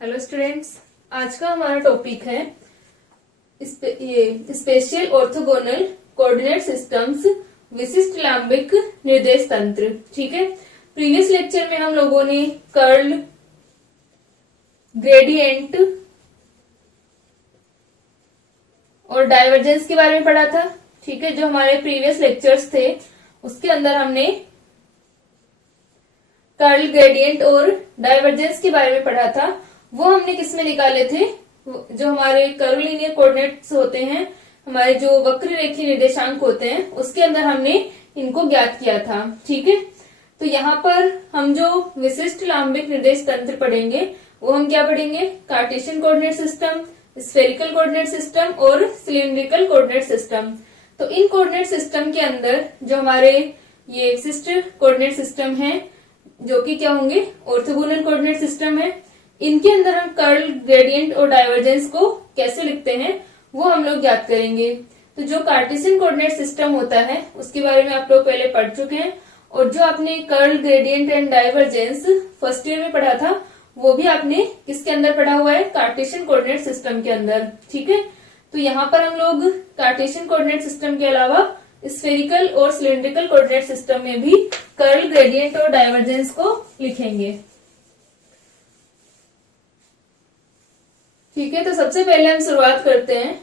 Hello students, आज का हमारा टॉपिक है स्पेशियल ऑर्थोगोनल कोऑर्डिनेट सिस्टम्स, विशिष्ट लांबिक निर्देश तंत्र। ठीक है, प्रीवियस लेक्चर में हम लोगों ने कर्ल, ग्रेडियंट और डाइवर्जेंस के बारे में पढ़ा था। ठीक है, जो हमारे प्रीवियस लेक्चर्स थे उसके अंदर हमने कर्ल, ग्रेडियंट और डाइवर्जेंस के बारे में पढ़ा था। वो हमने किस में निकाले थे? जो हमारे कर्वलिनियर कोऑर्डिनेट्स होते हैं, हमारे जो वक्र रेखीय निर्देशांक होते हैं, उसके अंदर हमने इनको ज्ञात किया था। ठीक है, तो यहाँ पर हम जो विशिष्ट लांबिक निर्देश तंत्र पढ़ेंगे वो हम क्या पढ़ेंगे? Cartesian coordinate system, spherical coordinate system और सिलिंड्रिकल कोऑर्डिनेट सिस्टम। तो इन कोऑर्डिनेट सिस्टम के अंदर जो हमारे ये विशिष्ट कोऑर्डिनेट सिस्टम है, जो कि क्या होंगे? ऑर्थोगोनल कोऑर्डिनेट सिस्टम है। इनके अंदर हम कर्ल, ग्रेडियंट और डाइवर्जेंस को कैसे लिखते हैं वो हम लोग ज्ञात करेंगे। तो जो कार्टेशियन कोऑर्डिनेट सिस्टम होता है उसके बारे में आप लोग पहले पढ़ चुके हैं, और जो आपने curl, gradient and divergence first year में पढ़ा था वो भी आपने किसके अंदर पढ़ा हुआ है? कार्टेशियन कोऑर्डिनेट सिस्टम के अंदर। ठीक है, तो यहाँ पर हम लोग कार्टेशियन कोऑर्डिनेट सिस्टम के अलावा स्फेरिकल और सिलिंड्रिकल कोऑर्डिनेट सिस्टम में भी कर्ल, ग्रेडियंट और डाइवर्जेंस को लिखेंगे। ठीक है, तो सबसे पहले हम शुरुआत करते हैं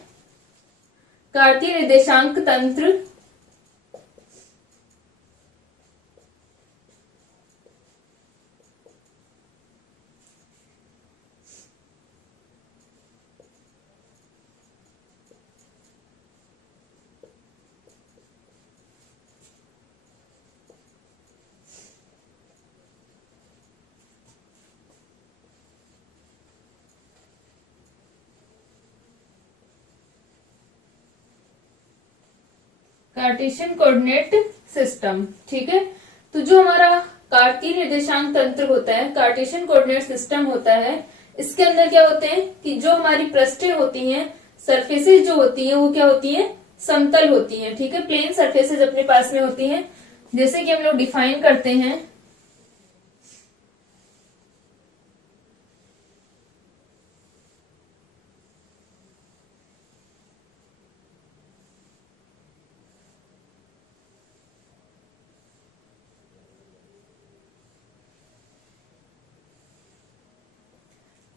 कार्तीय निर्देशांक तंत्र। Cartesian coordinate system. ठीक है, तो जो हमारा कार्तीय निर्देशांक तंत्र होता है, कार्टेशियन कोऑर्डिनेट सिस्टम होता है, इसके अंदर क्या होते हैं कि जो हमारी पृष्ठें होती हैं, सरफेसेस जो होती हैं वो क्या होती हैं? समतल होती हैं। ठीक है, प्लेन सरफेसेस अपने पास में होती हैं। जैसे कि हम लोग डिफाइन करते हैं,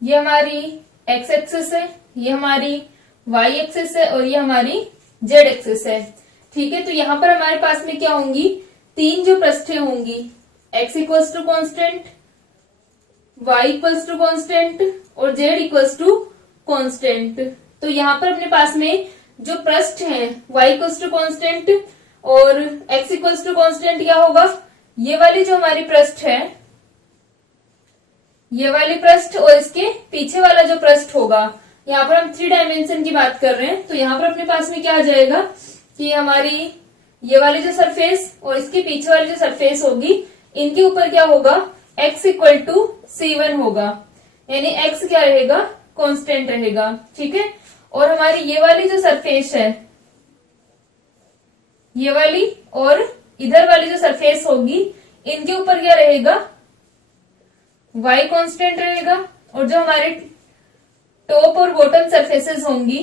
ये हमारी एक्स एक्सिस है, ये हमारी वाई एक्सिस है और ये हमारी जेड एक्सिस है। ठीक है, तो यहाँ पर हमारे पास में क्या होंगी? तीन जो पृष्ठें होंगी, x equals to constant, Y equals to constant और जेड इक्वल्स टू कॉन्स्टेंट। तो यहाँ पर अपने पास में जो पृष्ठ है, वाई इक्वल्स टू कॉन्स्टेंट और एक्स इक्वल्स टू कॉन्स्टेंट, क्या होगा? ये वाली जो हमारी पृष्ठ है, ये वाली पृष्ठ और इसके पीछे वाला जो पृष्ठ होगा, यहाँ पर हम 3 डायमेंशन की बात कर रहे हैं, तो यहाँ पर अपने पास में क्या आ जाएगा कि हमारी ये वाली जो सरफेस और इसके पीछे वाली जो सरफेस होगी, इनके ऊपर क्या होगा? x इक्वल टू C1 होगा, यानी x क्या रहेगा? कांस्टेंट रहेगा। ठीक है, और हमारी ये वाली जो सरफेस है, ये वाली और इधर वाली जो सरफेस होगी, इनके ऊपर क्या रहेगा? y कांस्टेंट रहेगा, और जो हमारे टॉप और बॉटम सरफेसेस होंगी,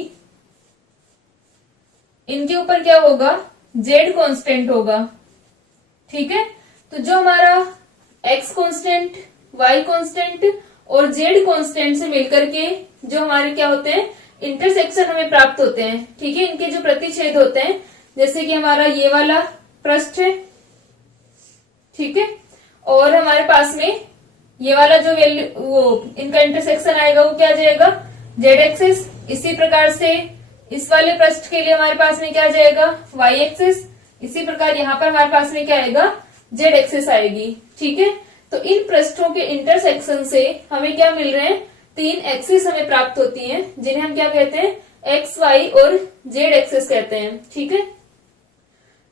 इनके ऊपर क्या होगा? z कांस्टेंट होगा। ठीक है, तो जो हमारा x कांस्टेंट, y कांस्टेंट और z कांस्टेंट से मिलकर के जो हमारे क्या होते हैं? इंटरसेक्शन हमें प्राप्त होते हैं। ठीक है, इनके जो प्रतिच्छेद होते हैं, जैसे कि हमारा ये वाला पृष्ठ है, ठीक है, और हमारे पास में ये वाला जो वैल्यू, वो इनका इंटरसेक्शन आएगा वो क्या आ जाएगा? Z axis. इसी प्रकार से इस वाले पृष्ठ के लिए हमारे पास में क्या आ जाएगा? Y axis. इसी प्रकार यहाँ पर हमारे पास में क्या आएगा? जेड एक्सिस आएगी। ठीक है, तो इन पृष्ठों के इंटरसेक्शन से हमें क्या मिल रहे हैं? 3 एक्सिस हमें प्राप्त होती हैं, जिन्हें हम क्या कहते हैं? एक्स, वाई और जेड एक्सिस कहते हैं। ठीक है,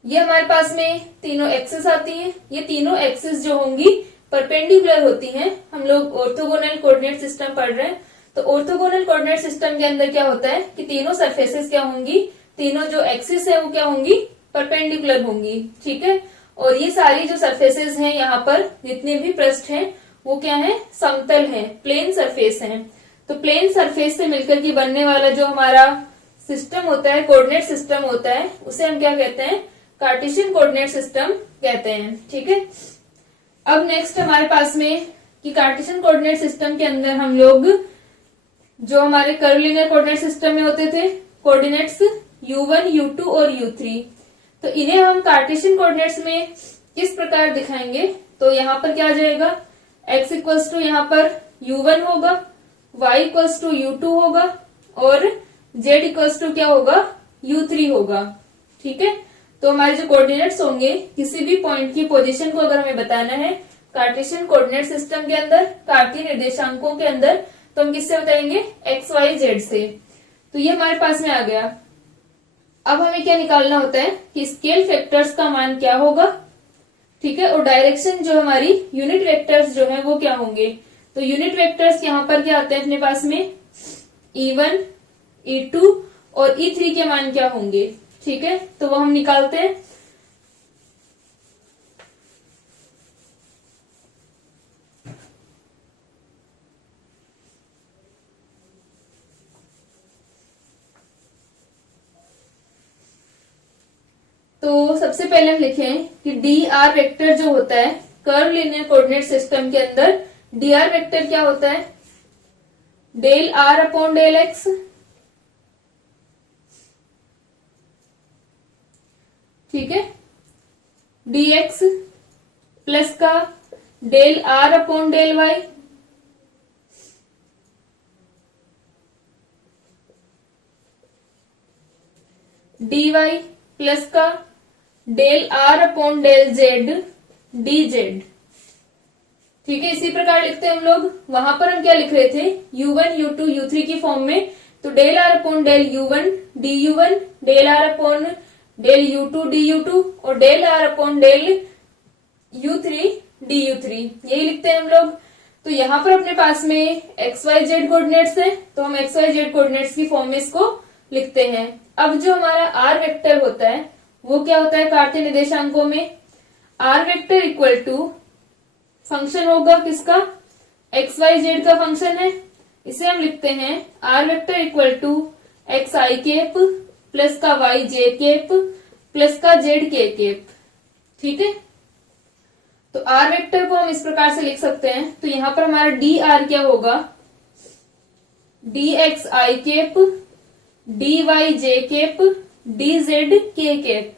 ये हमारे पास में तीनों एक्सिस आती हैं। ये तीनों एक्सिस जो होंगी परपेंडिकुलर होती हैं। हम लोग ऑर्थोगोनल कोऑर्डिनेट सिस्टम पढ़ रहे हैं, तो ऑर्थोगोनल कोऑर्डिनेट सिस्टम के अंदर क्या होता है कि तीनों सरफेसेस क्या होंगी? तीनों जो एक्सिस है वो क्या होंगी? परपेंडिकुलर होंगी। ठीक है, और ये सारी जो सरफेसेस हैं, यहाँ पर जितने भी पृष्ठ हैं वो क्या है, समतल है, प्लेन सरफेस है। तो प्लेन सरफेस से मिलकर के बनने वाला जो हमारा सिस्टम होता है, कोऑर्डिनेट सिस्टम होता है, उसे हम क्या कहते हैं, कार्टेशियन कोऑर्डिनेट सिस्टम कहते हैं। ठीक है, अब नेक्स्ट हमारे पास में कि कार्टेशियन कोऑर्डिनेट सिस्टम के अंदर हम लोग जो हमारे कर्वलिनियर कोऑर्डिनेट सिस्टम में होते थे कोऑर्डिनेट्स u1, u2 और u3, तो इन्हें हम कार्टेशियन कोऑर्डिनेट्स में किस प्रकार दिखाएंगे। तो यहाँ पर क्या आ जाएगा, x इक्वल्स टू यहाँ पर u1 होगा, y इक्वल्स टू u2 होगा और z इक्वल्स टू क्या होगा, u3 होगा। ठीक है, तो हमारे जो कोऑर्डिनेट्स होंगे, किसी भी पॉइंट की पोजीशन को अगर हमें बताना है कार्टेशियन कोऑर्डिनेट सिस्टम के अंदर, कार्तीय निर्देशांकों के अंदर, तो हम किससे बताएंगे, एक्स वाई जेड से। तो ये हमारे पास में आ गया। अब हमें क्या निकालना होता है कि स्केल फैक्टर्स का मान क्या होगा। ठीक है, और डायरेक्शन जो हमारी यूनिट वेक्टर्स जो है वो क्या होंगे। तो यूनिट वेक्टर्स यहाँ पर क्या आते हैं अपने पास में, E1, E2 और E3 के मान क्या होंगे। ठीक है, तो वो हम निकालते हैं। तो सबसे पहले हम लिखें कि डी आर वेक्टर जो होता है कर्व लीनियर कोऑर्डिनेट सिस्टम के अंदर, डी आर वेक्टर क्या होता है, del r upon del x. ठीक है, डी एक्स प्लस का del r upon del y, d y plus का del r upon del z d z. ठीक है, इसी प्रकार लिखते हैं हम लोग। वहां पर हम क्या लिख रहे थे, u1, u2, u3 की फॉर्म में, तो del r upon del u1 D u1, del r upon del u2 D u2 और del r upon del u3 D u3, यही लिखते हैं हम लोग। तो यहाँ पर अपने पास में एक्स वाई जेड कोऑर्डिनेट्स है, तो हम एक्स वाई जेड कोऑर्डिनेट्स की फॉर्म में इसको लिखते हैं। अब जो हमारा आर वेक्टर होता है वो क्या होता है कार्तीय निर्देशांकों में, are vector equal to function होगा किसका, एक्स वाई जेड का फंक्शन है। इसे हम लिखते हैं are vector equal to x i cap plus का वाई जे केप प्लस का जेड के केप। ठीक है, तो आर वेक्टर को हम इस प्रकार से लिख सकते हैं। तो यहां पर हमारा डी आर क्या होगा, d x i cap d y j cap d z k cap.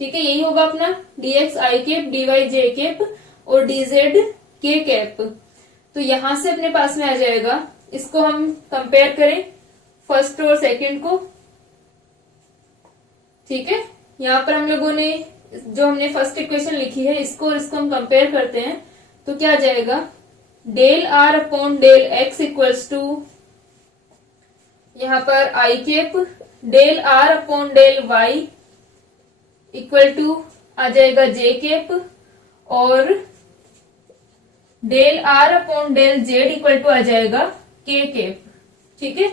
ठीक है, यही होगा अपना d x i cap d y j cap और डी जेड के कैप। तो यहां से अपने पास में आ जाएगा, इसको हम कंपेयर करें फर्स्ट और सेकंड को। ठीक है, यहाँ पर हम लोगों ने जो हमने फर्स्ट इक्वेशन लिखी है इसको और इसको हम कंपेयर करते हैं, तो क्या आ जाएगा, del r upon del x equals to यहाँ पर i cap del r upon del y equal to आ जाएगा जे केप और del r upon del z equal to आ जाएगा के केप। ठीक है,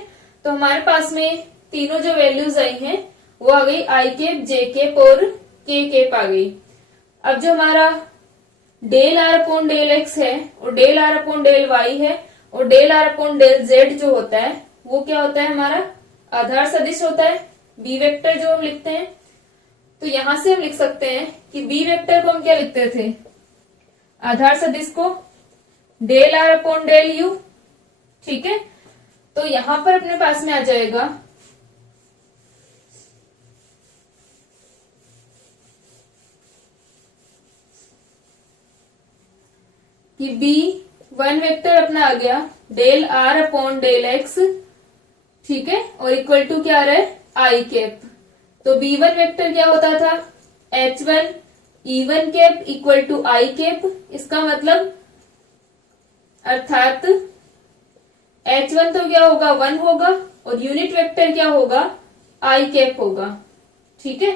तो हमारे पास में तीनों जो वैल्यूज आई हैं वो आ गई आई केप, जे केप और के केप आ गई। अब जो हमारा del r upon del x है और del r upon del Y है और del r upon del Z जो होता है वो क्या होता है, हमारा आधार सदिश होता है, बी वेक्टर जो हम लिखते हैं। तो यहां से हम लिख सकते हैं कि बी वेक्टर को हम क्या लिखते थे, आधार सदिश को del r upon del you. ठीक है, तो यहां पर अपने पास में आ जाएगा कि बी वन वेक्टर अपना आ गया del r upon del x. ठीक है, और इक्वल टू क्या आ रहा है, आई कैप। तो बी वन वेक्टर क्या होता था, H1 E1 cap equal to I cap. इसका मतलब अर्थात H1 तो क्या होगा, 1 होगा और यूनिट वेक्टर क्या होगा, आई कैप होगा। ठीक है,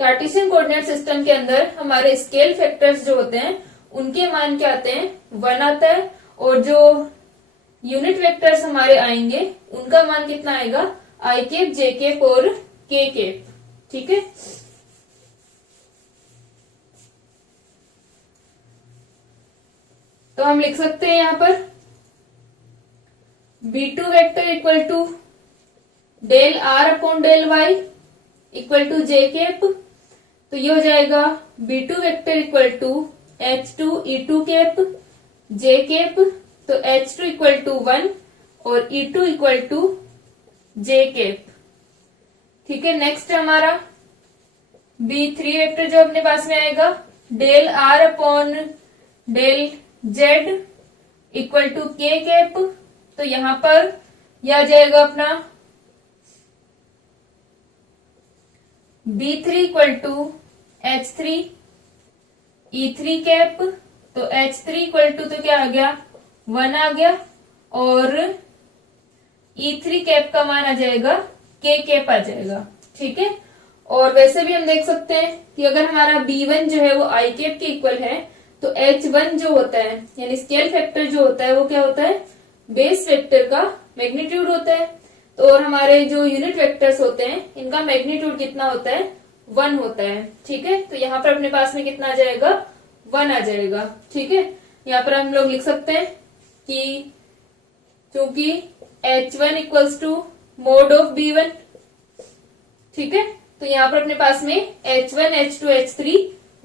कार्टेशियन कोऑर्डिनेट सिस्टम के अंदर हमारे स्केल फैक्टर्स जो होते हैं उनके मान क्या आते हैं, 1 आता है और जो यूनिट वेक्टर्स हमारे आएंगे उनका मान कितना आएगा, आई केप, जे केप और के केप। ठीक है, तो हम लिख सकते हैं यहां पर B2 vector equal to del r upon del y equal to J cap. तो ये हो जाएगा B2 vector equal to H2 E2 cap J cap. तो H2 इक्वल टू 1 और E2 equal to J cap. ठीक है, नेक्स्ट हमारा B3 vector जो अपने पास में आएगा del r upon del z equal to के कैप। तो यहां पर यह आ जाएगा अपना B3 equal to H3 E3 cap. तो H3 इक्वल टू तो क्या आ गया 1 आ गया और E3 कैप का मान आ जाएगा के कैप आ जाएगा। ठीक है, और वैसे भी हम देख सकते हैं कि अगर हमारा B1 जो है वो I कैप के इक्वल है तो H1 जो होता है यानी स्केल फैक्टर जो होता है वो क्या होता है बेस वेक्टर का मैग्नीट्यूड होता है। तो और हमारे जो यूनिट वेक्टर्स होते हैं इनका मैग्नीट्यूड कितना होता है 1 होता है। ठीक है, तो यहाँ पर अपने पास में कितना आ जाएगा 1 आ जाएगा। ठीक है, यहाँ पर हम लोग लिख सकते हैं कि क्योंकि H1 equals to mode of B1। ठीक है, तो यहाँ पर अपने पास में H1 H2 H3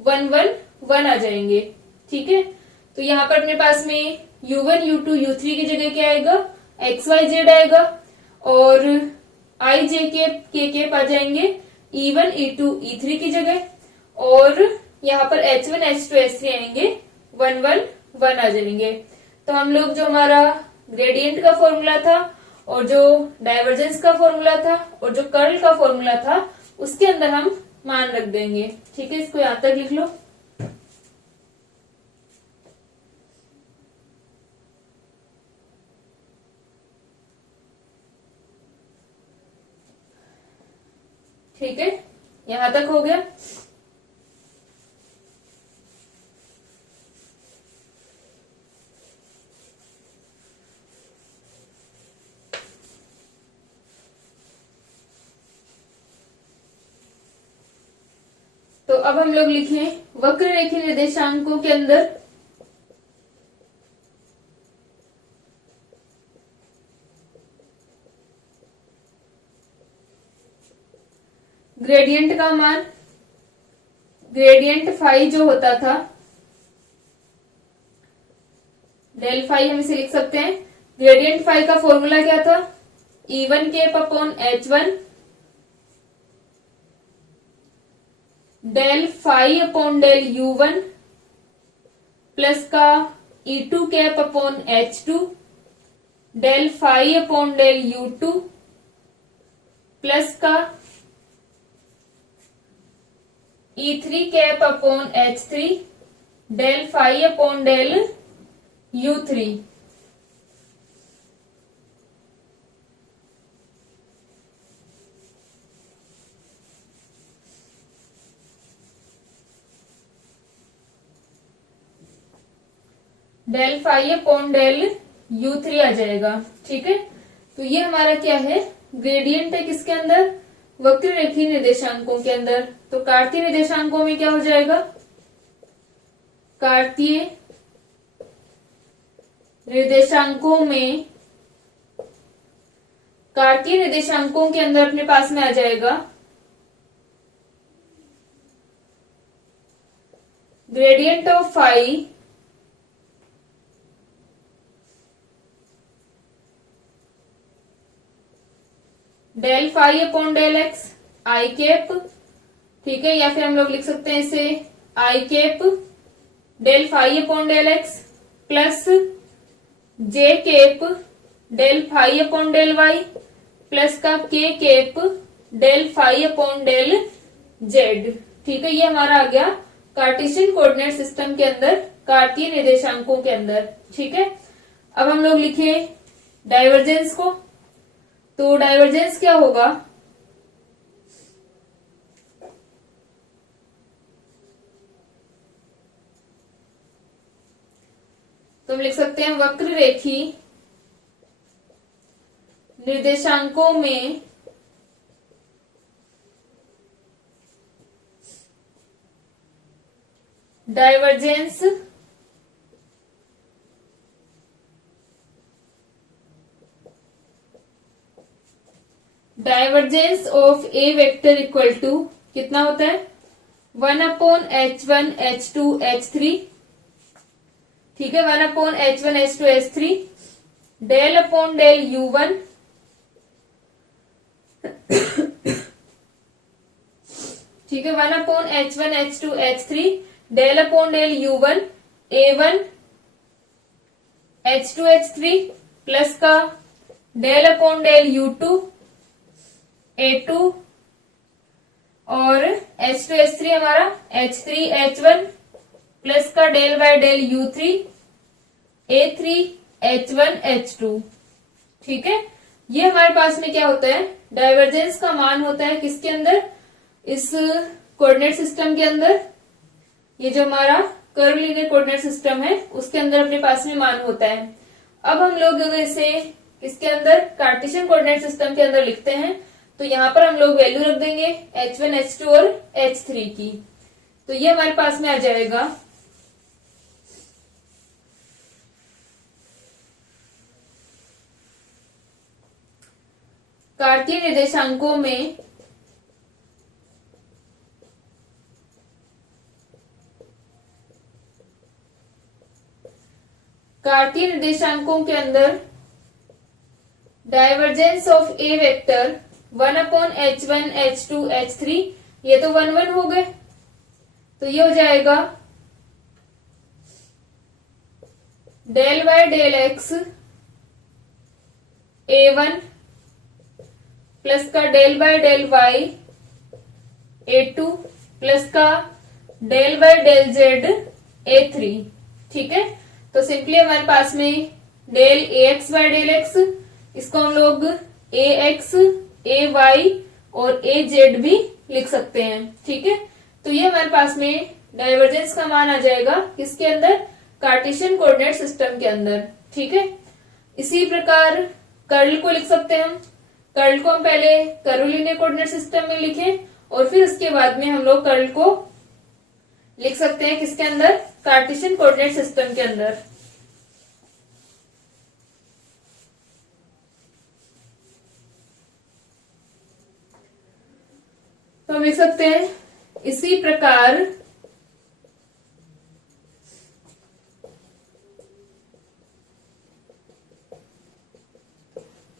1 1 1 आ जाएंगे। ठीक है, तो यहाँ पर अपने पास में U1 U2 U3 की जगह क्या आएगा XYZ आएगा और I J cap K cap आ जाएंगे E1 E2 E3 की जगह और यहाँ पर H1 H2 H3 आएंगे 1 1 1 आ जाएंगे। तो हम लोग जो हमारा ग्रेडियंट का फॉर्मूला था और जो डाइवर्जेंस का फॉर्मूला था और जो कर्ल का फॉर्मूला था उसके अंदर हम मान रख देंगे। ठीक है, इसको यहां तक लिख लो। ठीक है, यहां तक हो गया। तो अब हम लोग लिखें वक्र रेखीय निर्देशांकों के अंदर ग्रेडियंट का मान। ग्रेडियंट फाई जो होता था डेल फाई हम इसे लिख सकते हैं। ग्रेडियंट फाई का फॉर्मूला क्या था E1 cap upon H1 del phi upon del U1 plus का E2 cap upon H2 del phi upon del U2 plus का E3 cap upon H3 del phi upon del U3। Del phi upon del U3 आ जाएगा। ठीक है, तो ये हमारा क्या है ग्रेडियंट है किसके अंदर वक्र रेखीय निर्देशांकों के अंदर। तो कार्तीय निर्देशांकों में क्या हो जाएगा कार्तीय निर्देशांकों में कार्तीय निर्देशांकों के अंदर अपने पास में आ जाएगा gradient of phi del phi upon del x I cap. ठीक है, या फिर हम लोग लिख सकते हैं इसे i cap del phi upon del x plus j cap del phi upon del y plus का k cap del phi upon del z. ठीक है, ये हमारा आ गया कार्टेशियन कोऑर्डिनेट सिस्टम के अंदर कार्तीय निर्देशांकों के अंदर। ठीक है, अब हम लोग लिखे डाइवर्जेंस को। तो डाइवर्जेंस क्या होगा तो हम लिख सकते हैं वक्र रेखी निर्देशांकों में divergence divergence of A vector equal to कितना होता है 1/h1 h2 h3। ठीक है, 1/h1 h2 h3 del upon del u1 ठीक है, 1/h1 h2 h3 del upon del u1 a1 h2 h3 plus का del upon del u2 a2 और h2 h3 हमारा h3 h1 प्लस का del by del u3 a3 h1 h2। ठीक है, ये हमारे पास में क्या होता है, डाइवर्जेंस का मान होता है किसके अंदर, इस कोऑर्डिनेट सिस्टम के अंदर, ये जो हमारा कर्वलीनियर कोऑर्डिनेट सिस्टम है उसके अंदर अपने पास में मान होता है। अब हम लोग अगर इसे इसके अंदर कार्टेशियन कोऑर्डिनेट सिस्टम के अंदर लिखते हैं तो यहाँ पर हम लोग वैल्यू रख देंगे h1 h2 और h3 की, तो ये हमारे पास में आ जाएगा कार्तीय निर्देशांकों में कार्तीय निर्देशांकों के अंदर divergence of A vector 1/h1 h2 h3, ये तो 1 1 हो गए, तो ये हो जाएगा del by del x a1 plus का del by del y a2 plus का del by del z a3। ठीक है, तो सिंपली हमारे पास में del ax by del x, इसको हम लोग ax ay और az भी लिख सकते हैं। ठीक है, तो ये हमारे पास में डाइवर्जेंस का मान आ जाएगा किसके अंदर, कार्टेशियन कोऑर्डिनेट सिस्टम के अंदर। ठीक है, इसी प्रकार कर्ल को लिख सकते हैं हम, कर्ल को हम पहले कर्वलीनियर कोऑर्डिनेट सिस्टम में लिखें और फिर उसके बाद में हम लोग कर्ल को लिख सकते हैं किसके अंदर, कार्टेशियन कोऑर्डिनेट सिस्टम के अंदर। तो हम लिख सकते हैं इसी प्रकार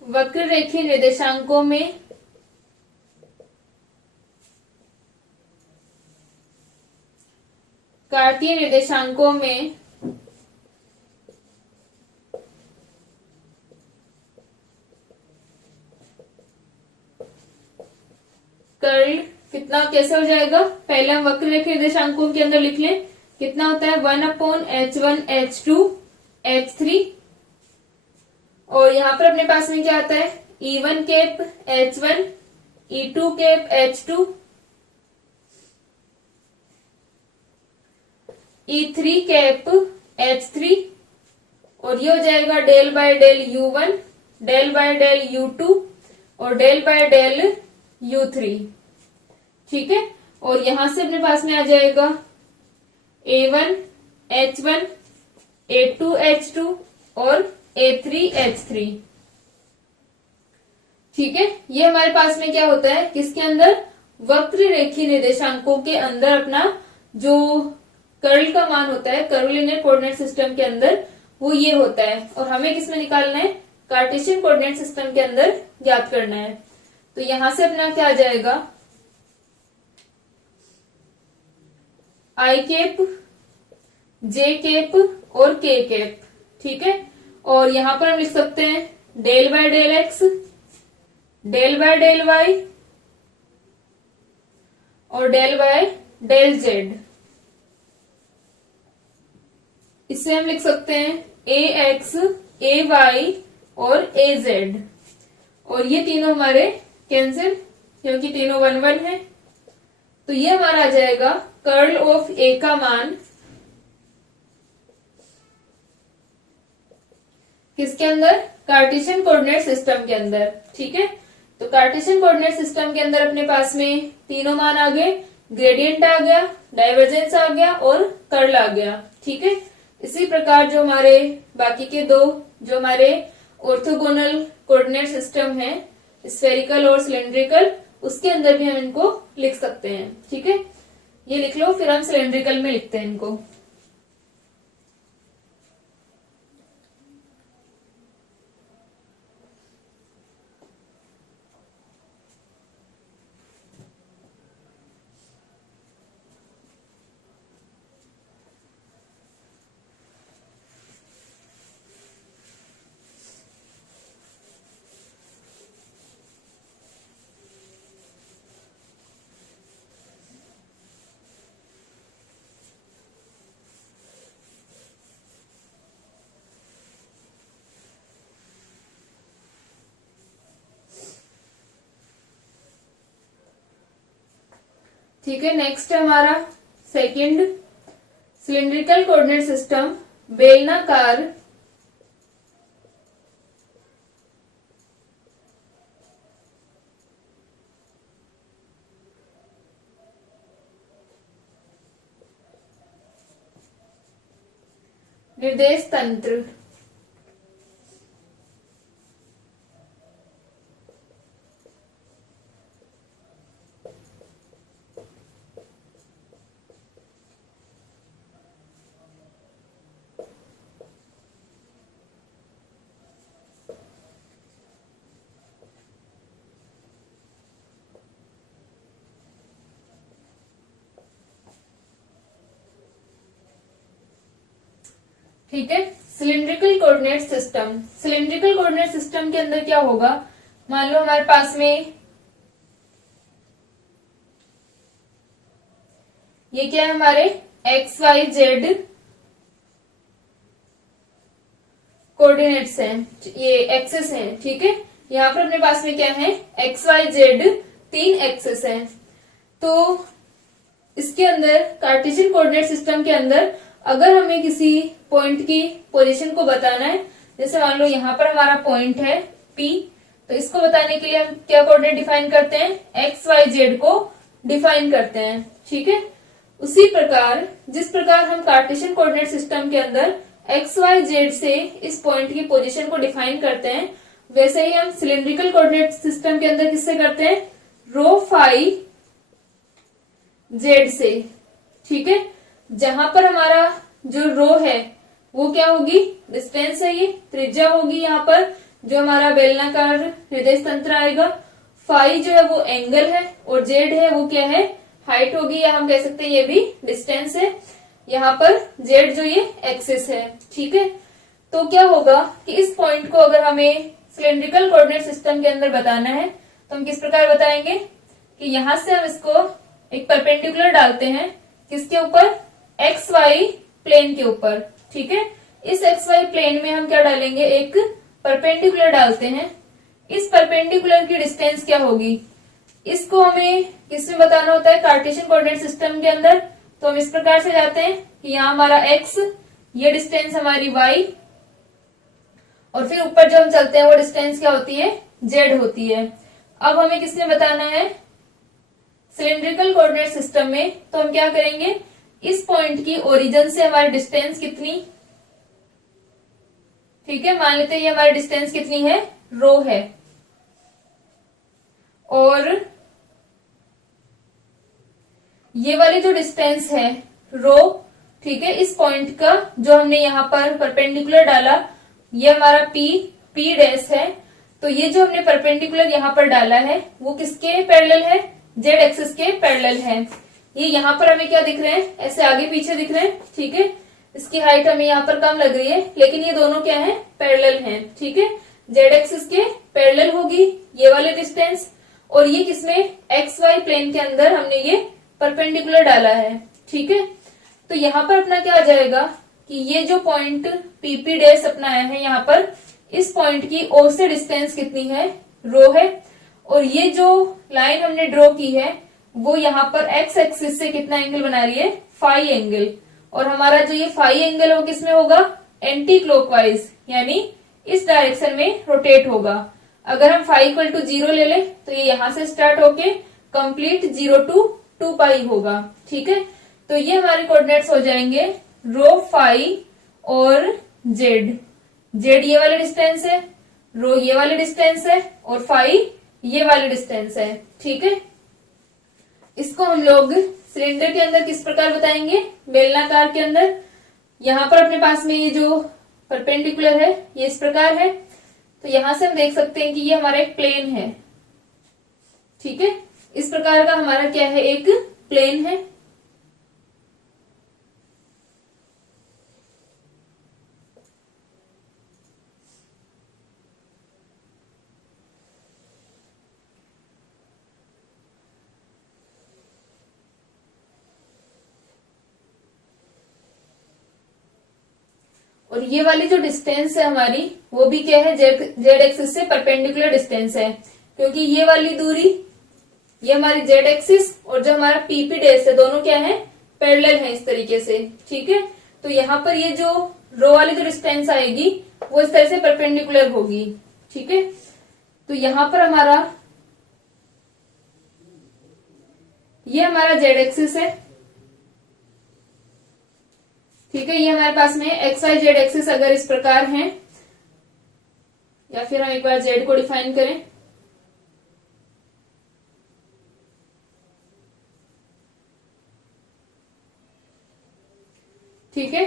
वक्र रेखीय निर्देशांकों में कार्तीय निर्देशांकों में कर्ल कितना कैसे हो जाएगा, पहले हम वक्र रेखीय निर्देशांकों के अंदर लिख लें, कितना होता है 1/h1 h2 h3 और यहां पर अपने पास में क्या आता है E1 cap h1 E2 cap h2 E3 cap h3 और ये हो जाएगा del by del u1 del by del u2 और डेल बाय डेल u3। ठीक है, और यहां से अपने पास में आ जाएगा a1 h1 a2 h2 और a3 h3। ठीक है, ये हमारे पास में क्या होता है किसके अंदर, वक्र रेखीय निर्देशांकों के अंदर अपना जो कर्ल का मान होता है कर्वलीनियर कोऑर्डिनेट सिस्टम के अंदर, वो ये होता है और हमें किसमें निकालना है, कार्टेशियन कोऑर्डिनेट सिस्टम के अंदर ज्ञात करना है। तो यहां से अपना क्या आ जाएगा आई कैप जे कैप और के कैप। ठीक है, और यहां पर हम लिख सकते हैं del by del x del by del Y और डेल बाय डेल जेड। इससे हम लिख सकते हैं ए एक्स ए वाई और ए जेड और ये तीनों हमारे कैंसिल क्योंकि तीनों 1 1 है। तो ये हमारा आ जाएगा कर्ल ऑफ ए का मान किसके अंदर, कार्टेशियन कोऑर्डिनेट सिस्टम के अंदर। ठीक है, तो कार्टेशियन कोऑर्डिनेट सिस्टम के अंदर अपने पास में तीनों मान आ गए, ग्रेडियंट आ गया, डाइवर्जेंस आ गया और कर्ल आ गया। ठीक है, इसी प्रकार जो हमारे बाकी के दो जो हमारे ऑर्थोगोनल कोऑर्डिनेट सिस्टम है स्फेरिकल और सिलेंड्रिकल, उसके अंदर भी हम इनको लिख सकते हैं। ठीक है, ये लिख लो, फिर हम सिलेंड्रिकल में लिखते हैं इनको। ठीक है, नेक्स्ट है हमारा सेकंड, सिलेंड्रिकल कोऑर्डिनेट सिस्टम, बेलनाकार निर्देश तंत्र। ठीक है, cylindrical coordinate system. Cylindrical coordinate system के अंदर क्या होगा, मान लो हमारे पास में ये क्या है, हमारे एक्स वाई जेड कोऑर्डिनेट्स हैं, ये एक्सेस हैं। ठीक है, यहाँ पर अपने पास में क्या है, एक्स वाई जेड 3 एक्सेस हैं। तो इसके अंदर कार्टेशियन कोऑर्डिनेट सिस्टम के अंदर अगर हमें किसी पॉइंट की पोजीशन को बताना है, जैसे मान लो यहाँ पर हमारा पॉइंट है P, तो इसको बताने के लिए हम क्या कोऑर्डिनेट डिफाइन करते हैं, एक्स वाई जेड को डिफाइन करते हैं। ठीक है, उसी प्रकार जिस प्रकार हम कार्टेशियन कोऑर्डिनेट सिस्टम के अंदर एक्स वाई जेड से इस पॉइंट की पोजीशन को डिफाइन करते हैं, वैसे ही हम सिलिंड्रिकल कोऑर्डिनेट सिस्टम के अंदर किससे करते हैं, रो फाई जेड से। ठीक है, जहां पर हमारा जो रो है वो क्या होगी, डिस्टेंस है, ये त्रिज्या होगी यहाँ पर, जो हमारा बेलनाकार निर्देश तंत्र आएगा। फाई जो है वो एंगल है, और जेड है वो क्या है, हाइट होगी, या हम कह सकते हैं ये भी डिस्टेंस है। यहाँ पर जेड जो ये एक्सिस है। ठीक है, तो क्या होगा कि इस पॉइंट को अगर हमें सिलिंड्रिकल कोऑर्डिनेट सिस्टम के अंदर बताना है, तो हम किस प्रकार बताएंगे कि यहां से हम इसको एक परपेंडिकुलर डालते हैं, किसके ऊपर, एक्स वाई प्लेन के ऊपर। ठीक है, इस एक्स वाई प्लेन में हम क्या डालेंगे, एक परपेंडिकुलर डालते हैं। इस परपेंडिकुलर की डिस्टेंस क्या होगी, इसको हमें किसमें बताना होता है, कार्टेशियन कोऑर्डिनेट सिस्टम के अंदर। तो हम इस प्रकार से जाते हैं कि यहाँ हमारा एक्स, ये डिस्टेंस हमारी वाई, और फिर ऊपर जो हम चलते हैं वो डिस्टेंस क्या होती है, जेड होती है। अब हमें किसमें बताना है, सिलिंड्रिकल कोऑर्डिनेट सिस्टम में, तो हम क्या करेंगे, इस पॉइंट की ओरिजिन से हमारी डिस्टेंस कितनी, ठीक है, मान लेते हैं ये हमारी डिस्टेंस कितनी है, रो है, और ये वाली जो डिस्टेंस है रो, ठीक है, इस पॉइंट का जो हमने यहाँ पर परपेंडिकुलर डाला, ये हमारा पी डैश है। तो ये जो हमने परपेंडिकुलर यहाँ पर डाला है वो किसके पैरेलल है, जेड एक्सिस के पैरेलल है। ये यहाँ पर हमें क्या दिख रहे हैं, ऐसे आगे पीछे दिख रहे हैं। ठीक है, इसकी हाइट हमें यहाँ पर कम लग रही है, लेकिन ये दोनों क्या है, पैरेलल हैं। ठीक है, जेड एक्सिस के पैरेलल होगी ये वाले डिस्टेंस, और ये किसमें, एक्स वाई प्लेन के अंदर हमने ये परपेंडिकुलर डाला है। ठीक है, तो यहाँ पर अपना क्या आ जाएगा कि ये जो पॉइंट पीपी डैश अपना आया है, यहाँ पर इस पॉइंट की ओ से डिस्टेंस कितनी है, रो है, और ये जो लाइन हमने ड्रॉ की है वो यहाँ पर एक्स एक्सिस से कितना एंगल बना रही है, फाई एंगल, और हमारा जो ये फाई एंगल वो किसमें होगा, एंटी क्लॉकवाइज, यानी इस डायरेक्शन में रोटेट होगा। अगर हम फाई इक्वल टू 0 ले लें तो ये यहाँ से स्टार्ट होके कंप्लीट 0 to 2 पाई होगा। ठीक है, तो ये हमारे कोऑर्डिनेट्स हो जाएंगे रो फाई और जेड। जेड ये वाले डिस्टेंस है, रो ये वाले डिस्टेंस है, और फाई ये वाली डिस्टेंस है। ठीक है, इसको हम लोग सिलेंडर के अंदर किस प्रकार बताएंगे, बेलनाकार के अंदर। यहां पर अपने पास में ये जो परपेंडिकुलर है ये इस प्रकार है, तो यहां से हम देख सकते हैं कि ये हमारा एक प्लेन है। ठीक है, इस प्रकार का हमारा क्या है, एक प्लेन है। और ये वाली जो डिस्टेंस है हमारी वो भी क्या है, जेड एक्सिस से परपेंडिकुलर डिस्टेंस है, क्योंकि ये वाली दूरी ये हमारी जेड एक्सिस और जो हमारा पीपी डेस है दोनों क्या है, पैरेलल है इस तरीके से। ठीक है, तो यहाँ पर ये जो रो वाली जो डिस्टेंस आएगी वो इस तरह से परपेंडिकुलर होगी। ठीक है, तो यहां पर ये हमारा जेड एक्सिस है। ठीक है, ये हमारे पास में एक्स वाई जेड एक्सिस अगर इस प्रकार है, या फिर हम एक बार जेड को डिफाइन करें। ठीक है,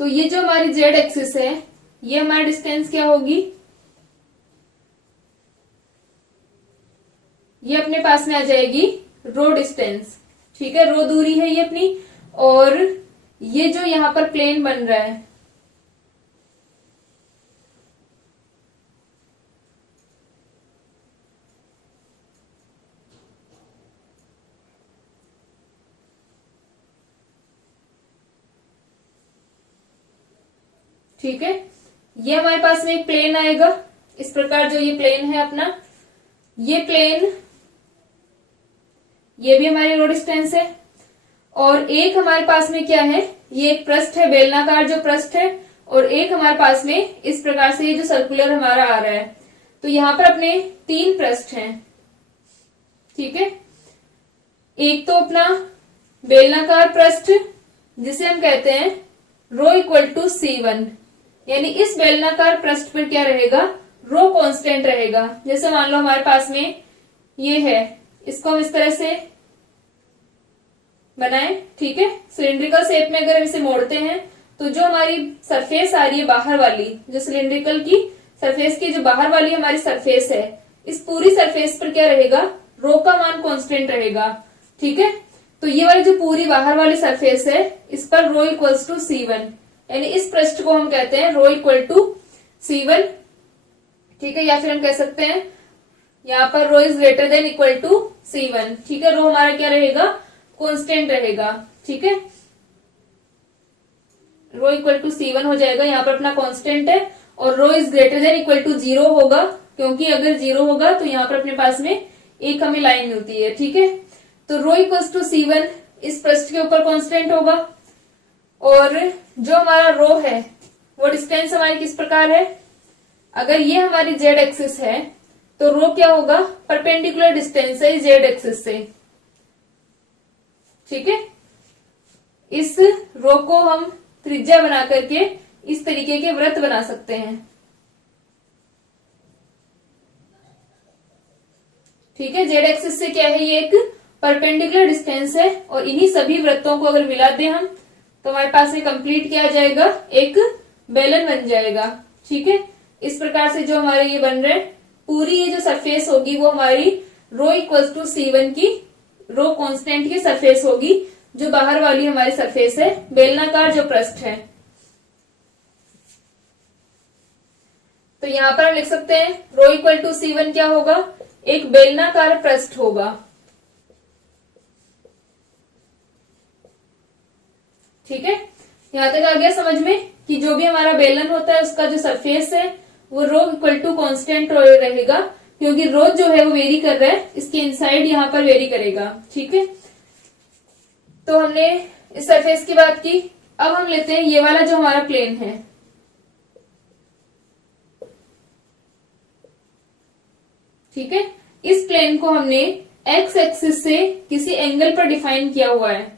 तो ये जो हमारी जेड एक्सिस है ये हमारी डिस्टेंस क्या होगी, ये अपने पास में आ जाएगी रो डिस्टेंस। ठीक है, रो दूरी है ये अपनी, और ये जो यहां पर प्लेन बन रहा है ठीक है, ये हमारे पास में एक प्लेन आएगा इस प्रकार, जो ये प्लेन है अपना, ये प्लेन, ये भी हमारी रो डिस्टेंस है। और एक हमारे पास में क्या है, ये एक पृष्ठ है, बेलनाकार जो पृष्ठ है, और एक हमारे पास में इस प्रकार से ये जो सर्कुलर हमारा आ रहा है। तो यहां पर अपने 3 पृष्ठ हैं। ठीक है, एक तो अपना बेलनाकार पृष्ठ जिसे हम कहते हैं रो इक्वल टू C1, यानी इस बेलनाकार पृष्ठ पर क्या रहेगा, रो कांस्टेंट रहेगा। जैसे मान लो हमारे पास में ये है, इसको हम इस तरह से बनाएं। ठीक है, सिलिंड्रिकल शेप में अगर हम इसे मोड़ते हैं तो जो हमारी सरफेस आ रही है बाहर वाली, जो सिलिंड्रिकल की सरफेस की जो बाहर वाली हमारी सरफेस है, इस पूरी सरफेस पर क्या रहेगा, रो का मान कांस्टेंट रहेगा। ठीक है, तो ये वाली जो पूरी बाहर वाली सरफेस है इस पर रो इक्वल्स टू C1, यानी इस पृष्ठ को हम कहते हैं रो इक्वल टू C1। ठीक है, या फिर हम कह सकते हैं यहाँ पर rho is greater than equal to C1। ठीक है, रो हमारा क्या रहेगा, कांस्टेंट रहेगा। ठीक है, रो इक्वल टू C1 हो जाएगा, यहाँ पर अपना कांस्टेंट है, और rho is greater than equal to 0 होगा, क्योंकि अगर 0 होगा तो यहाँ पर अपने पास में एक हमें लाइन मिलती है। ठीक है, तो रो इक्वल टू C1 इस पृष्ठ के ऊपर कांस्टेंट होगा, और जो हमारा रो है वो डिस्टेंस हमारी किस प्रकार है, अगर ये हमारी जेड एक्सिस है तो रो क्या होगा, परपेंडिकुलर डिस्टेंस है जेड एक्सिस से। ठीक है, इस रो को हम त्रिज्या बना करके इस तरीके के वृत्त बना सकते हैं। ठीक है, जेड एक्सिस से क्या है, ये एक परपेंडिकुलर डिस्टेंस है, और इन्हीं सभी वृत्तों को अगर मिला दें हम तो हमारे पास में कंप्लीट किया जाएगा, एक बेलन बन जाएगा। ठीक है, इस प्रकार से जो हमारे ये बन रहे हैं, पूरी ये जो सरफेस होगी वो हमारी रो इक्वल टू C1 की रो कांस्टेंट की सरफेस होगी, जो बाहर वाली हमारी सरफेस है, बेलनाकार जो पृष्ठ है। तो यहां पर हम लिख सकते हैं रो इक्वल टू C1 क्या होगा, एक बेलनाकार पृष्ठ होगा। ठीक है, यहां तक आ गया समझ में कि जो भी हमारा बेलन होता है उसका जो सरफेस है वो रो इक्वल टू कांस्टेंट रहेगा, क्योंकि रो जो है वो वेरी कर रहा है, इसके इनसाइड यहां पर वेरी करेगा। ठीक है, तो हमने इस सरफेस की बात की। अब हम लेते हैं ये वाला जो हमारा प्लेन है। ठीक है, इस प्लेन को हमने एक्स एक्सिस से किसी एंगल पर डिफाइन किया हुआ है।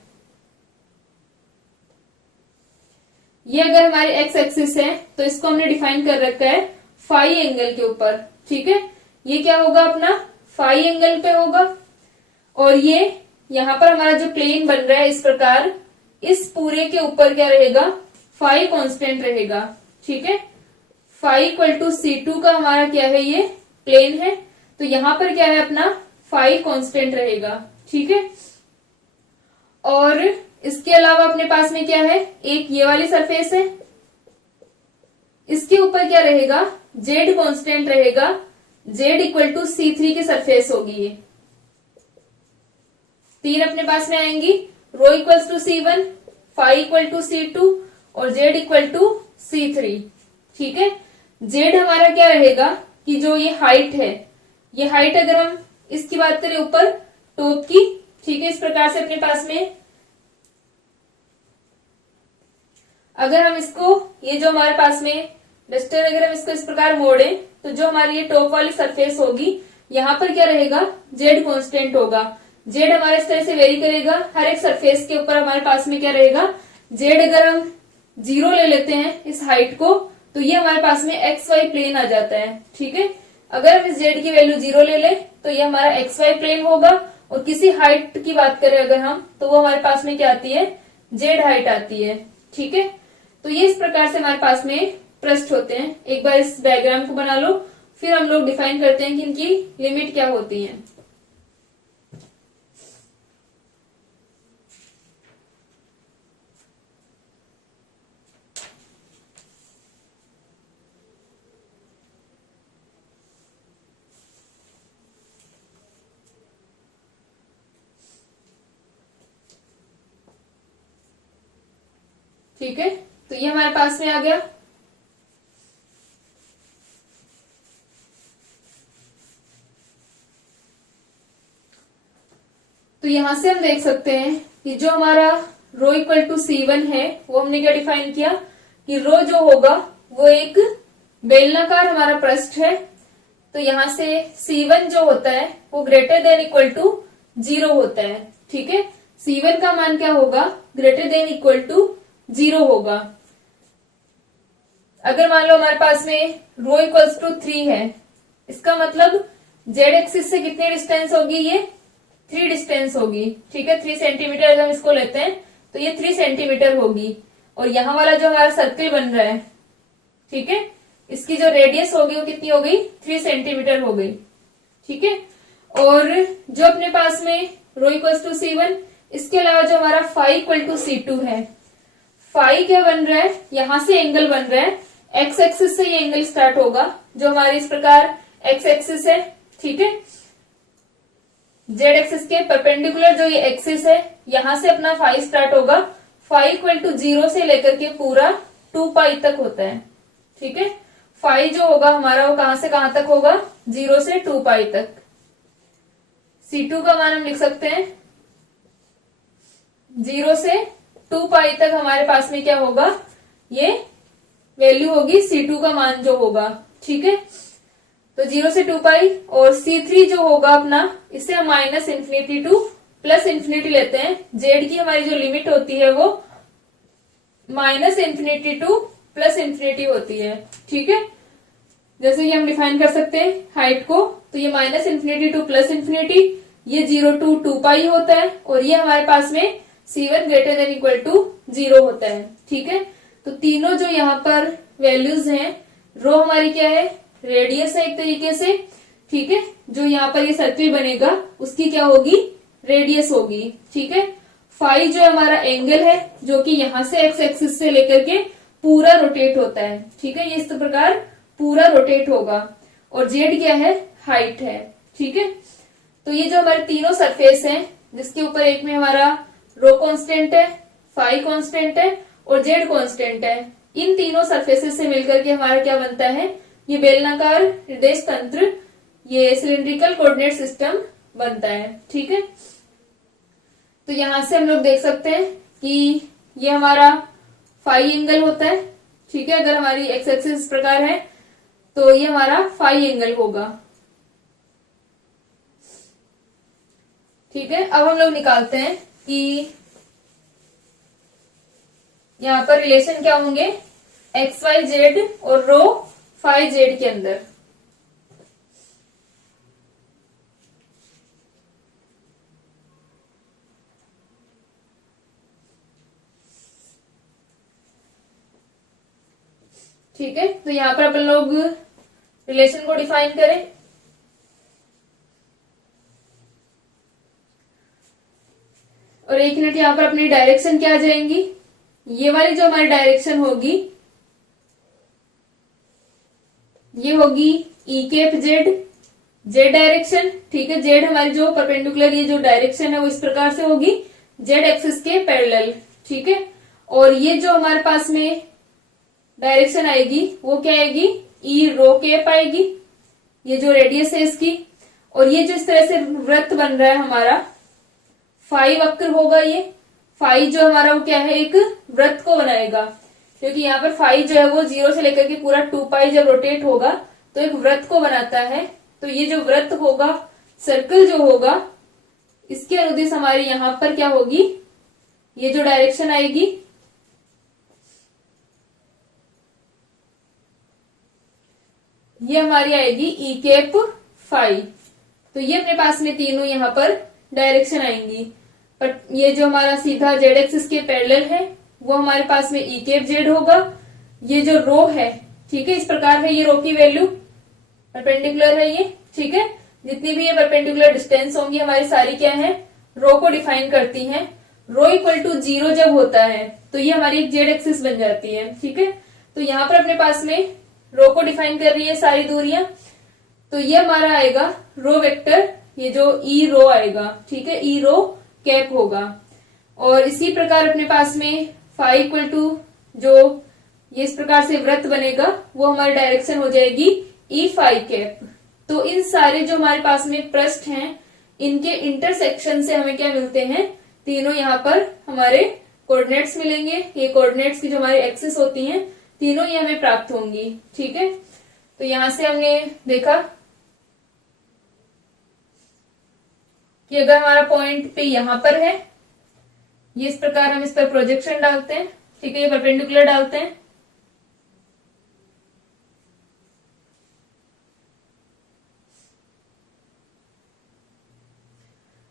ये अगर हमारी एक्स एक्सिस है तो इसको हमने डिफाइन कर रखा है फाई एंगल के ऊपर। ठीक है, ये क्या होगा अपना फाई एंगल पे होगा। और ये यहाँ पर हमारा जो प्लेन बन रहा है इस प्रकार, इस पूरे के ऊपर क्या रहेगा, फाई कांस्टेंट रहेगा। ठीक है, फाई इक्वल टू C2 का हमारा क्या है, ये प्लेन है, तो यहां पर क्या है अपना फाई कांस्टेंट रहेगा। ठीक है, और इसके अलावा अपने पास में क्या है, एक ये वाली सरफेस है, इसके ऊपर क्या रहेगा, जेड कांस्टेंट रहेगा, जेड इक्वल टू C3 की सरफेस होगी ये। तीन अपने पास में आएंगी, rho equals to C1, phi equal to C2 और जेड इक्वल टू C3। ठीक है, जेड हमारा क्या रहेगा कि जो ये हाइट है, ये हाइट अगर हम इसकी बात करें ऊपर टॉप की, ठीक है, इस प्रकार से अपने पास में अगर हम इसको, ये जो हमारे पास में डस्टर अगर हम इसको इस प्रकार मोड़े, तो जो हमारी ये टॉप वाली सरफेस होगी, यहाँ पर क्या रहेगा, जेड कांस्टेंट होगा। जेड हमारे इस तरह से वेरी करेगा, हर एक सरफेस के ऊपर हमारे पास में क्या रहेगा, जेड अगर हम 0 ले लेते हैं इस हाइट को, तो ये हमारे पास में एक्स वाई प्लेन आ जाता है। ठीक है, अगर हम इस जेड की वैल्यू 0 ले लें तो ये हमारा एक्स वाई प्लेन होगा। और किसी हाइट की बात करें अगर हम, तो वो हमारे पास में क्या आती है, जेड हाइट आती है। ठीक है, तो ये इस प्रकार से हमारे पास में पृष्ठ होते हैं। एक बार इस डायग्राम को बना लो, फिर हम लोग डिफाइन करते हैं कि इनकी लिमिट क्या होती है। ठीक है, तो ये हमारे पास में आ गया। तो यहां से हम देख सकते हैं कि जो हमारा रो इक्वल टू C1 है, वो हमने क्या डिफाइन किया कि रो जो होगा वो एक बेलनाकार हमारा पृष्ठ है। तो यहां से C1 जो होता है वो ग्रेटर देन इक्वल टू 0 होता है। ठीक है, C1 का मान क्या होगा, ग्रेटर देन इक्वल टू 0 होगा। अगर मान लो हमारे पास में रो इक्वल्स टू 3 है, इसका मतलब जेड एक्सिस से कितनी डिस्टेंस होगी, ये 3 डिस्टेंस होगी। ठीक है, 3 सेंटीमीटर अगर हम इसको लेते हैं तो ये 3 सेंटीमीटर होगी। और यहाँ वाला जो हमारा सर्किल बन रहा है, ठीक है, इसकी जो रेडियस होगी वो कितनी हो गई, 3 सेंटीमीटर हो गई। ठीक है, और जो अपने पास में रो इक्वल्स टू C1, इसके अलावा जो हमारा फाई इक्वल टू C2 है, फाई क्या बन रहा है, यहां से एंगल बन रहा है, एक्स एक्सिस से ये एंगल स्टार्ट होगा, जो हमारी इस प्रकार एक्स एक्सिस है। ठीक है, जेड एक्सिस के परपेंडिकुलर जो ये एक्सिस है, यहां से अपना फाई स्टार्ट होगा। फाई इक्वल टू 0 से लेकर के पूरा 2 पाई तक होता है। ठीक है, फाई जो होगा हमारा वो कहां से कहां तक होगा, 0 से 2 पाई तक। C2 का मान हम लिख सकते हैं 0 से 2 पाई तक हमारे पास में क्या होगा, ये वैल्यू होगी C2 का मान जो होगा। ठीक है, तो 0 से 2 पाई, और C3 जो होगा अपना, इसे हम minus infinity two plus infinity लेते हैं। जेड की हमारी जो लिमिट होती है वो minus infinity two plus infinity होती है। ठीक है, जैसे कि हम डिफाइन कर सकते हैं हाइट को, तो ये minus infinity two plus infinity, ये 0 टू 2 पाई होता है, और ये हमारे पास में C1 greater than equal to 0 होता है। ठीक है, तो तीनों जो यहाँ पर वैल्यूज हैं, रो हमारी क्या है, रेडियस है एक तरीके से। ठीक है, जो यहाँ पर ये सर्किल बनेगा उसकी क्या होगी, रेडियस होगी। ठीक है, फाई जो हमारा एंगल है, जो कि यहाँ से एक्स एक्सिस से लेकर के पूरा रोटेट होता है। ठीक है, ये इस प्रकार पूरा रोटेट होगा। और जेड क्या है, हाइट है। ठीक है, तो ये जो हमारे तीनों सरफेस हैं, जिसके ऊपर एक में हमारा रो कांस्टेंट है, फाई कांस्टेंट है और जेड कांस्टेंट है, इन तीनों सरफेसेस से मिलकर के हमारा क्या बनता है, ये बेलनाकार निर्देश तंत्र, ये सिलिंड्रिकल कोऑर्डिनेट सिस्टम बनता है। ठीक है, तो यहां से हम लोग देख सकते हैं कि ये हमारा फाई एंगल होता है। ठीक है, अगर हमारी एक्स एक्सिस इस प्रकार है तो ये हमारा फाई एंगल होगा। ठीक है, अब हम लोग निकालते हैं कि यहाँ पर रिलेशन क्या होंगे, एक्स वाई जेड और रो फाई जेड के अंदर। ठीक है, तो यहाँ पर अपन लोग रिलेशन को डिफाइन करें। और एक मिनट, यहाँ पर अपनी डायरेक्शन क्या आ जाएंगी, ये वाली जो हमारी डायरेक्शन होगी ये होगी ई कैप जेड, जेड डायरेक्शन। ठीक है, जेड हमारी जो परपेंडिकुलर ये जो डायरेक्शन है वो इस प्रकार से होगी, जेड एक्सिस के पैरेलल। ठीक है, और ये जो हमारे पास में डायरेक्शन आएगी वो क्या आएगी, ई रो कैप आएगी, ये जो रेडियस है इसकी। और ये जो इस तरह से वृत्त बन रहा है हमारा, फाई वक्र होगा ये। फाई जो हमारा वो क्या है, एक वृत्त को बनाएगा, क्योंकि यहाँ पर फाई जो है वो 0 से लेकर के पूरा 2 पाई जब रोटेट होगा तो एक वृत्त को बनाता है। तो ये जो वृत्त होगा, सर्कल जो होगा, इसके अनुदिश हमारी यहाँ पर क्या होगी, ये जो डायरेक्शन आएगी ये हमारी आएगी ई कैप फाई। तो ये अपने पास में तीनों यहाँ पर डायरेक्शन आएंगी। पर ये जो हमारा सीधा जेड एक्सिस के पैरेलल है वो हमारे पास में ई कैप जेड होगा। ये जो रो है, ठीक है, इस प्रकार है, ये रो की वैल्यू परपेंडिकुलर है ये। ठीक है, जितनी भी ये परपेंडिकुलर डिस्टेंस होंगी हमारी सारी क्या है, रो को डिफाइन करती हैं। रो इक्वल टू 0 जब होता है तो ये हमारी एक जेड एक्सिस बन जाती है। ठीक है, तो यहाँ पर अपने पास में रो को डिफाइन कर रही है सारी दूरियां, तो ये हमारा आएगा रो वेक्टर, ये जो ई रो आएगा। ठीक है, ई रो कैप होगा। और इसी प्रकार अपने पास में फाई इक्वल टू जो ये इस प्रकार से वृत्त बनेगा वो हमारी डायरेक्शन हो जाएगी ई फाई कैप। तो इन सारे जो हमारे पास में पृष्ठ हैं इनके इंटरसेक्शन से हमें क्या मिलते हैं, तीनों यहाँ पर हमारे कोऑर्डिनेट्स मिलेंगे। ये कोऑर्डिनेट्स की जो हमारी एक्सिस होती हैं तीनों ये हमें प्राप्त होंगी। ठीक है, तो यहां से हमने देखा कि अगर हमारा पॉइंट पे यहां पर है, ये इस प्रकार हम इस पर प्रोजेक्शन डालते हैं। ठीक है, ये परपेंडिकुलर डालते हैं।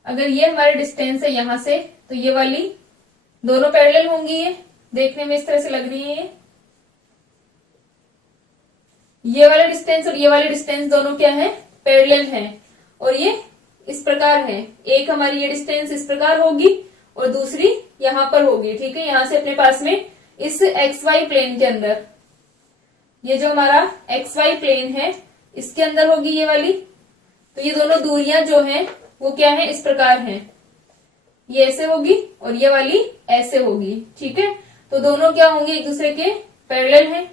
अगर ये हमारी डिस्टेंस है यहां से, तो ये वाली दोनों पैरेलल होंगी। ये देखने में इस तरह से लग रही है। ये वाला डिस्टेंस और ये वाली डिस्टेंस दोनों क्या है, पैरेलल है। और ये इस प्रकार है, एक हमारी ये डिस्टेंस इस प्रकार होगी और दूसरी यहां पर होगी। ठीक है, यहां से अपने पास में इस एक्स वाई प्लेन के अंदर, ये जो हमारा एक्स वाई प्लेन है इसके अंदर होगी ये वाली। तो ये दोनों दूरियां जो हैं वो क्या है, इस प्रकार हैं, ये ऐसे होगी और ये वाली ऐसे होगी। ठीक है, तो दोनों क्या होंगे, एक दूसरे के पैरेलल हैं।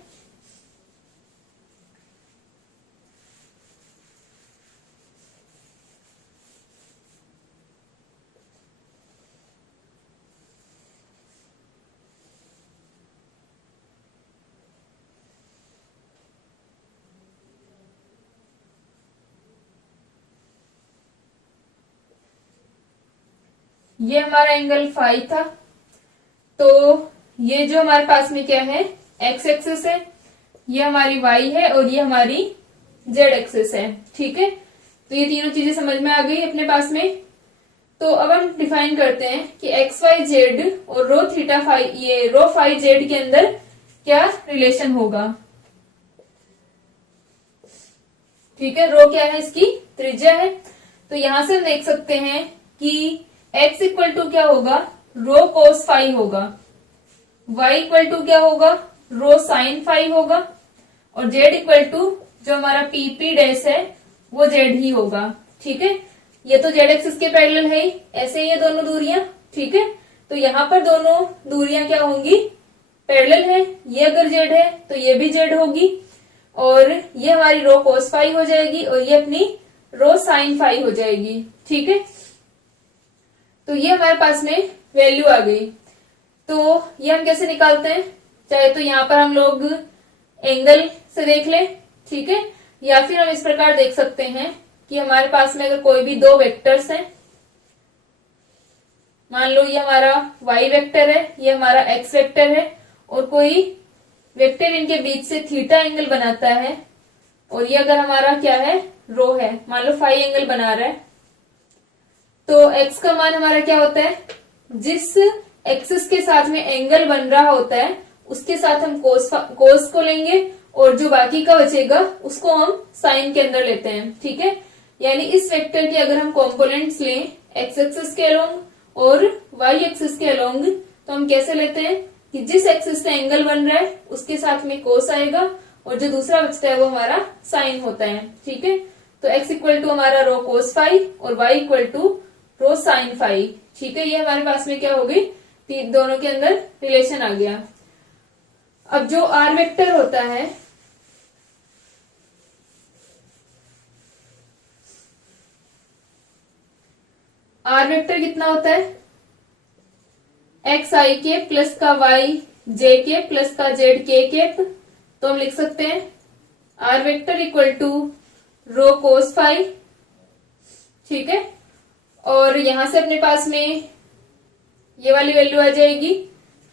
ये हमारा एंगल फाई था। तो ये जो हमारे पास में क्या है, एक्स एक्सिस है, ये हमारी वाई है और ये हमारी जेड एक्सिस है। ठीक है, तो ये तीनों चीजें समझ में आ गई अपने पास में। तो अब हम डिफाइन करते हैं कि एक्स वाई जेड और रो थीटा फाई, ये रो फाई जेड के अंदर क्या रिलेशन होगा। ठीक है, रो क्या है, इसकी त्रिज्या है। तो यहां से हम देख सकते हैं कि x इक्वल टू क्या होगा, रो कोस फाई होगा, y इक्वल टू क्या होगा, रो साइन फाई होगा, और z इक्वल टू जो हमारा पी डैश है वो z ही होगा। ठीक है, ये तो z एक्सिस के पैरेलल है ही, ऐसे ही ये दोनों दूरियां। ठीक है, तो यहाँ पर दोनों दूरियां क्या होंगी, पैरेलल है। ये अगर z है तो ये भी z होगी, और ये हमारी रो कोस फाई हो जाएगी और ये अपनी रो साइन फाई हो जाएगी। ठीक है, तो ये हमारे पास में वैल्यू आ गई। तो ये हम कैसे निकालते हैं, चाहे तो यहाँ पर हम लोग एंगल से देख लें। ठीक है, या फिर हम इस प्रकार देख सकते हैं कि हमारे पास में अगर कोई भी दो वेक्टर्स हैं, मान लो ये हमारा y वेक्टर है, ये हमारा x वेक्टर है, और कोई वेक्टर इनके बीच से थीटा एंगल बनाता है, और ये अगर हमारा क्या है, रो है, मान लो फाई एंगल बना रहा है, तो x का मान हमारा क्या होता है, जिस एक्सिस के साथ में एंगल बन रहा होता है उसके साथ हम कोस को लेंगे, और जो बाकी का बचेगा उसको हम साइन के अंदर लेते हैं। ठीक है, यानी इस वेक्टर के अगर हम कॉम्पोनेंट्स लें एक्स एक्सिस के अलोंग और वाई एक्सिस के अलोंग, तो हम कैसे लेते हैं कि जिस एक्सिस से एंगल बन रहा है उसके साथ में कोस आएगा और जो दूसरा बचता है वो हमारा साइन होता है। ठीक है, तो x इक्वल टू हमारा रो कोस फाई और y equal to rho sine phi. ठीक है, ये हमारे पास में क्या हो गई, दोनों के अंदर रिलेशन आ गया। अब जो r वेक्टर होता है, r वेक्टर कितना होता है, एक्स आई के प्लस का वाई जे के प्लस का जेड के केप। तो हम लिख सकते हैं are vector equal to row cos phi. ठीक है, और यहां से अपने पास में ये वाली वैल्यू आ जाएगी।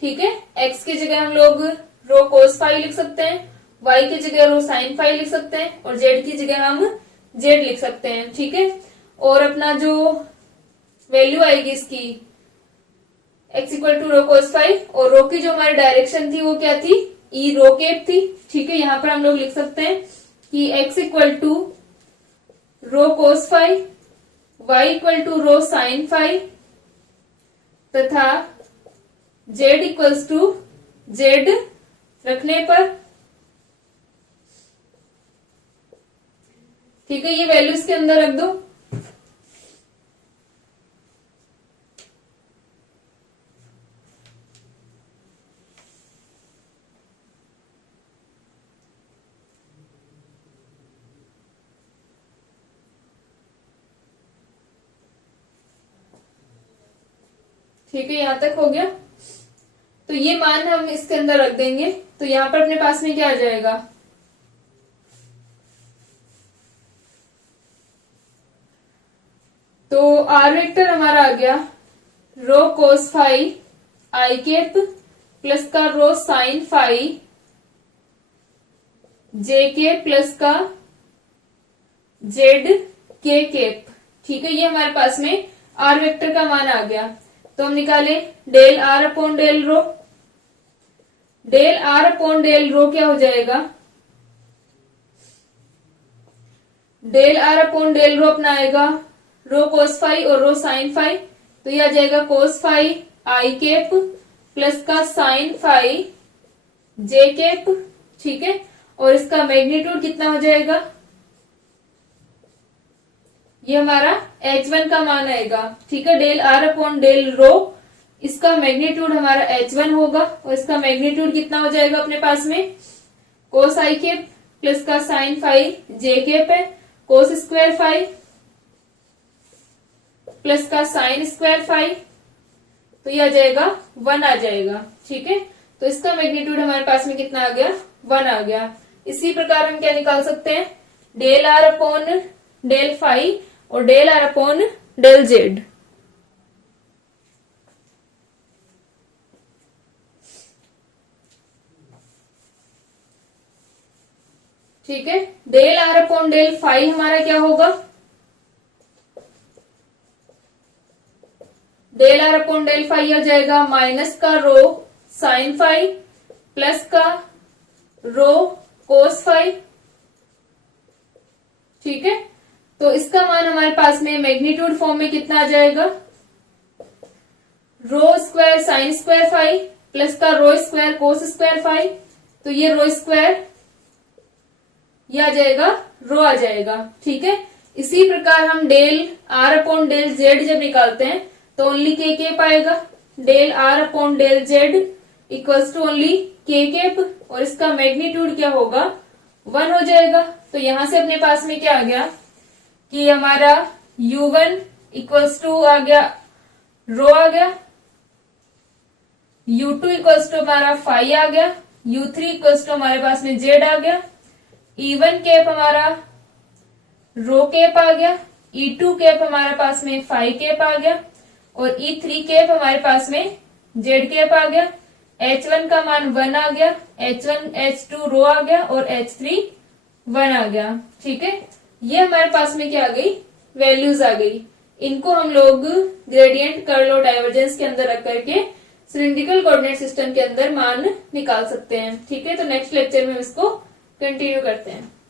ठीक है, एक्स की जगह हम लोग रो कोस फाई लिख सकते हैं, वाई की जगह रो साइन फाई लिख सकते हैं और जेड की जगह हम जेड लिख सकते हैं। ठीक है, और अपना जो वैल्यू आएगी इसकी x equal to row cos five और रो की जो हमारी डायरेक्शन थी वो क्या थी, ई रो केप थी। ठीक है, यहां पर हम लोग लिख सकते हैं कि x equal to row cos five, y equal to rho sine five तथा z इक्वल्स टू जेड रखने पर। ठीक है, ये वैल्यू इसके अंदर रख दो। ठीक है, यहां तक हो गया। तो ये मान हम इसके अंदर रख देंगे, तो यहां पर अपने पास में क्या आ जाएगा, तो आर वेक्टर हमारा आ गया रो कोस फाई आई केप प्लस का रो साइन फाई जे के प्लस का जेड के केप। ठीक है, ये हमारे पास में आर वेक्टर का मान आ गया। तो हम निकाले del r upon del rho. Del r upon del rho क्या हो जाएगा, del r upon del rho अपना आएगा रो कोस फाई और रो साइन फाई। तो यह आ जाएगा कोस फाई आई केप प्लस का साइन फाई जे केप। ठीक है, और इसका मैग्नीट्यूड कितना हो जाएगा, ये हमारा h1 का मान आएगा। ठीक है, del r upon del rho, इसका मैग्नीट्यूड हमारा h1 होगा और इसका मैग्नीट्यूड कितना हो जाएगा अपने पास में, कोस आई केप प्लस का साइन फाई जे केप है, कोस स्क्वायर फाई प्लस का साइन स्क्वायर फाई, तो यह आ जाएगा 1 आ जाएगा। ठीक है, तो इसका मैग्नीट्यूड हमारे पास में कितना आ गया, 1 आ गया। इसी प्रकार हम क्या निकाल सकते हैं, del r upon del phi और del r upon del z. ठीक है, del r upon del phi हमारा क्या होगा, del r upon del phi आ जाएगा माइनस का रो साइन फाई प्लस का रो कोस फाई। ठीक है, तो इसका मान हमारे पास में मैग्नीट्यूड फॉर्म में कितना आ जाएगा, rho square sine square phi plus का rho square cos square phi. तो ये रो स्क्वायर ये आ जाएगा, रो आ जाएगा। ठीक है, इसी प्रकार हम del r upon del Z जब निकालते हैं तो ओनली के केप आएगा, del r upon del Z equals to only के केप और इसका मैग्नीट्यूड क्या होगा, 1 हो जाएगा। तो यहां से अपने पास में क्या आ गया कि हमारा u1 इक्वल्स टू आ गया रो आ गया, u2 इक्वल्स टू हमारा फाई आ गया, u3 इक्वल्स टू हमारे पास में जेड आ गया, e1 केप हमारा रो केप आ गया, e2 केप हमारे पास में फाई केप आ गया और e3 केप हमारे पास में जेड केप आ गया। h1 का मान 1 आ गया, h1 h2 रो आ गया और h3 1 आ गया। ठीक है, ये हमारे पास में क्या आ गई, वैल्यूज आ गई। इनको हम लोग ग्रेडियंट कर्ल और डाइवर्जेंस के अंदर रख करके सिलिंड्रिकल कोऑर्डिनेट सिस्टम के अंदर मान निकाल सकते हैं। ठीक है, तो नेक्स्ट लेक्चर में हम इसको कंटिन्यू करते हैं।